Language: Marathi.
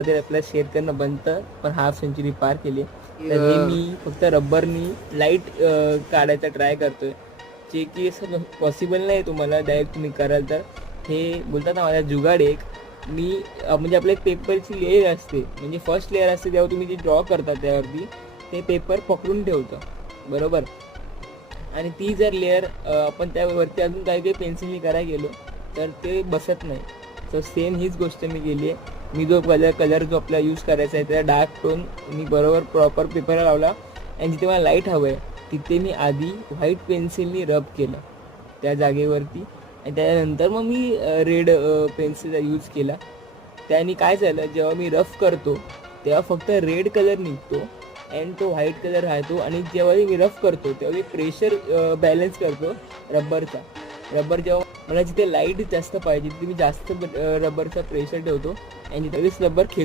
आपल्याला शेअर करणं बनतं, पण हाफ सेंचुरी पार केली. तर हे मी फक्त रब्बरनी लाईट काढायचा ट्राय करतोय, जे की असं पॉसिबल नाही तुम्हाला डायरेक्ट तुम्ही कराल तर. हे बोलतात ना माझा जुगाड एक मी म्हणजे आपल्या पेपरची लेयर असते, म्हणजे फर्स्ट लेअर असते जेव्हा तुम्ही जे ड्रॉ करता त्यावरती ते पेपर पकडून ठेवतं बरोबर. आणि ती जर लेअर आपण त्यावरती अजून काही काही पेन्सिलनी करायला गेलो तर ते बसत नाही. सो सेम हीच गोष्ट मी केली आहे. मी जो कलर जो आपला यूज करायचा आहे त्याचा डार्क टोन मी बरोबर प्रॉपर पेपरला लावला आणि जिथे मला लाईट हवं आहे तिथे मी आधी व्हाईट पेन्सिलनी रब केलं त्या जागेवरती आणि त्यानंतर मग मी रेड पेन्सिलचा यूज केला. त्याने काय झालं, जेव्हा मी रफ करतो तेव्हा फक्त रेड कलर निघतो अँड तो व्हाईट कलर राहतो. आणि जेव्हा मी रफ करतो तेव्हा मी प्रेशर बॅलन्स करतो रबरचा. रबर जेव्हा मला जिथे लाईट जास्त पाहिजे तिथे मी जास्त रबरचा प्रेशर ठेवतो आणि जिथे रबर